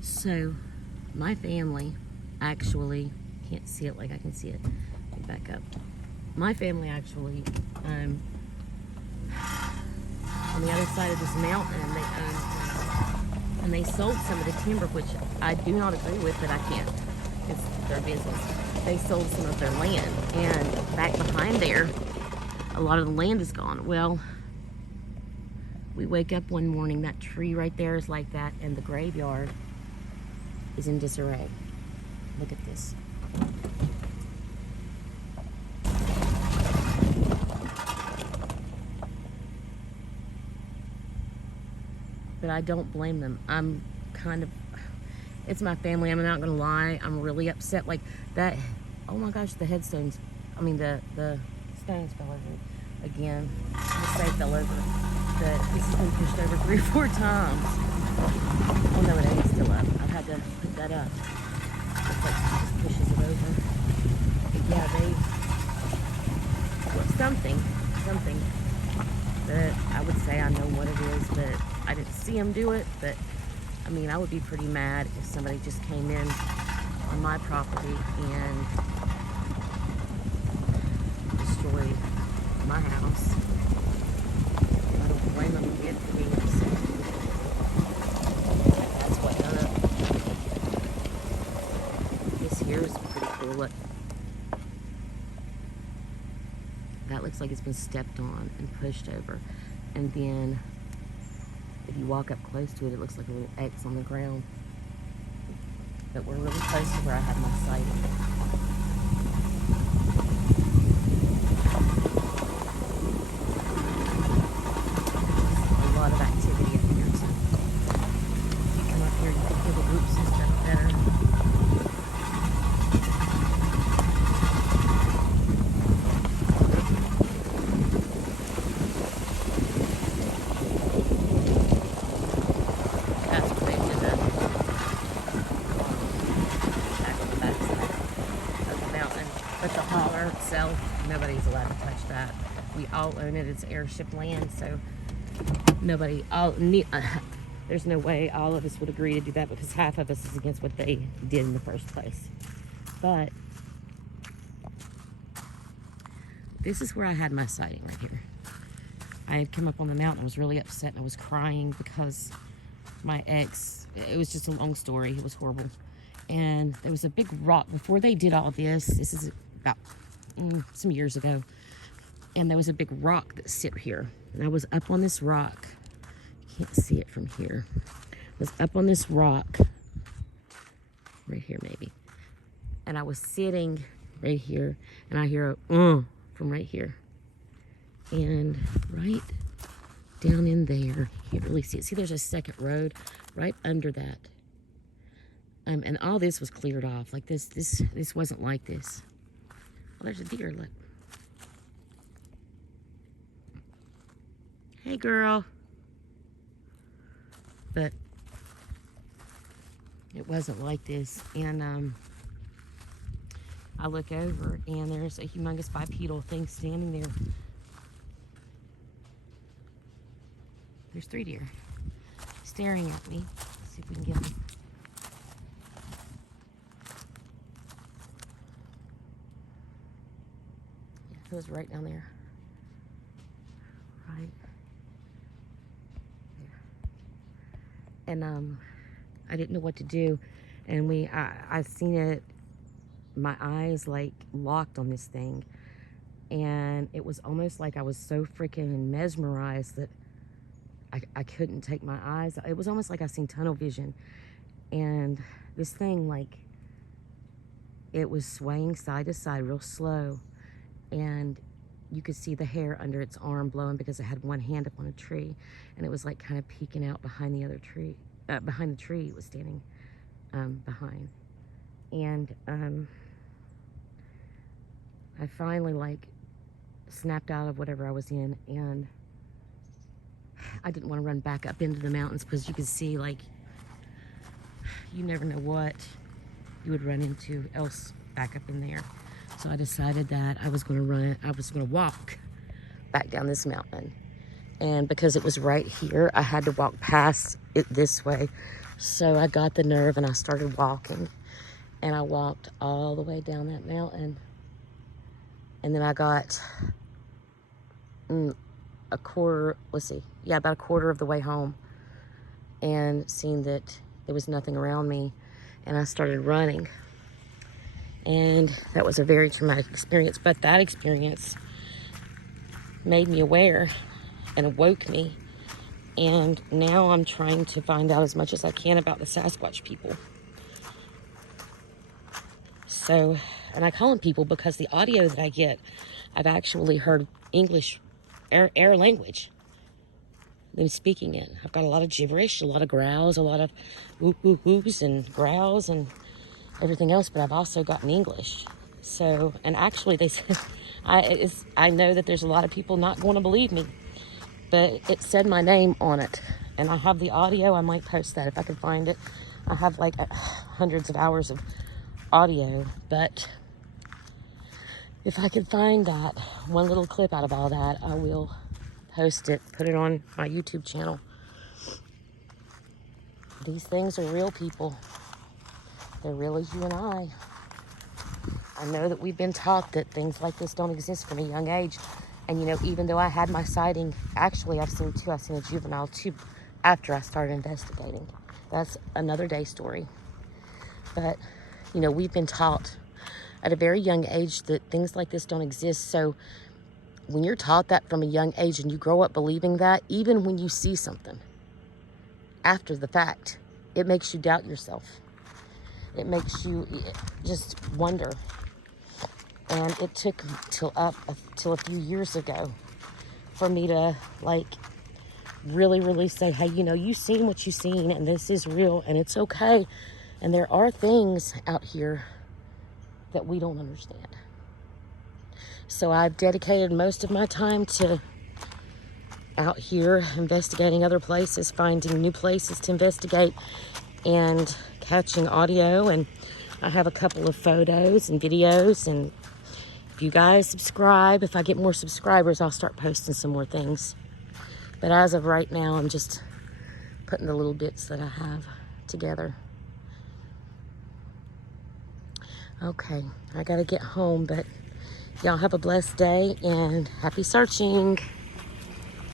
So my family actually, can't see it like I can see it. Let me back up. My family actually, on the other side of this mountain, they own, and they sold some of the timber, which I do not agree with, but I can't. It's their business. They sold some of their land, and back behind there, a lot of the land is gone. Well, we wake up one morning, that tree right there is like that, and the graveyard is in disarray. Look at this. But I don't blame them. I'm kind of, it's my family, I'm not gonna lie. I'm really upset. Like that, oh my gosh, the headstones, I mean the stones fell over again. The stake fell over. This has been pushed over 3 or 4 times. Oh no, it ain't still up. I've had to put that up. It's like it just pushes it over. But yeah, something that I would say I know what it is, but I didn't see them do it. But I mean, I would be pretty mad if somebody just came in on my property and destroyed my house. I don't blame them for being upset. That's what this here is pretty cool. Look. That looks like it's been stepped on and pushed over. And then if you walk up close to it, it looks like a little X on the ground. But we're really close to where I had my sighting. A lot of activity up here too. If you come up here, you can hear the groups and stuff better. But the holler itself, nobody's allowed to touch that. We all own it. It's airship land, so nobody, there's no way all of us would agree to do that because half of us is against what they did in the first place. But this is where I had my sighting right here. I had come up on the mountain. I was really upset and I was crying because my ex, it was just a long story. It was horrible. And there was a big rock before they did all this is about some years ago, and there was a big rock that sit here, and I was up on this rock. You can't see it from here. I was up on this rock right here maybe, and I was sitting right here, and I hear a from right here, and right down in there, you can't really see it. See, there's a second road right under that. And all this was cleared off. Like this wasn't like this. Oh, there's a deer, look. Hey, girl. But it wasn't like this. And I look over and there's a humongous bipedal thing standing there. There's 3 deer staring at me. Let's see if we can get them. It was right down there. Right there. And I didn't know what to do. And I seen it, my eyes like locked on this thing. And it was almost like I was so freaking mesmerized that I couldn't take my eyes. It was almost like I seen tunnel vision. And this thing, like, it was swaying side to side real slow. And you could see the hair under its arm blowing because it had one hand up on a tree, and it was like kind of peeking out behind the other tree, behind the tree it was standing behind. And I finally like snapped out of whatever I was in, and I didn't want to run back up into the mountains because you could see, like, you never know what you would run into else back up in there. So I decided that I was going to walk back down this mountain. And because it was right here, I had to walk past it this way So I got the nerve and I started walking. And I walked all the way down that mountain. And then I got about a quarter of the way home and seen that there was nothing around me. And I started running. And that was a very traumatic experience. But that experience made me aware and awoke me. And now I'm trying to find out as much as I can about the Sasquatch people. So, and I call them people because the audio that I get, I've actually heard English, air language, them speaking it. I've got a lot of gibberish, a lot of growls, a lot of whoos and growls and everything else, but I've also gotten English. So, and actually they said, I know that there's a lot of people not going to believe me, but it said my name on it. And I have the audio. I might post that if I can find it. I have like hundreds of hours of audio, but if I could find that one little clip out of all that, I will post it, put it on my YouTube channel. These things are real, people. They're real as you and I. I know that we've been taught that things like this don't exist from a young age. And, you know, even though I had my sighting, actually I've seen two. I've seen a juvenile too after I started investigating. That's another day story. But, you know, we've been taught at a very young age that things like this don't exist. So when you're taught that from a young age and you grow up believing that, even when you see something after the fact, it makes you doubt yourself. It makes you just wonder. And it took till a few years ago for me to like really say, hey, you know, you've seen what you've seen and this is real and it's okay. And there are things out here that we don't understand. So I've dedicated most of my time to out here investigating other places, finding new places to investigate and catching audio. And I have a couple of photos and videos. And if you guys subscribe, if I get more subscribers, I'll start posting some more things. But as of right now, I'm just putting the little bits that I have together. Okay, I gotta get home, but y'all have a blessed day and happy searching.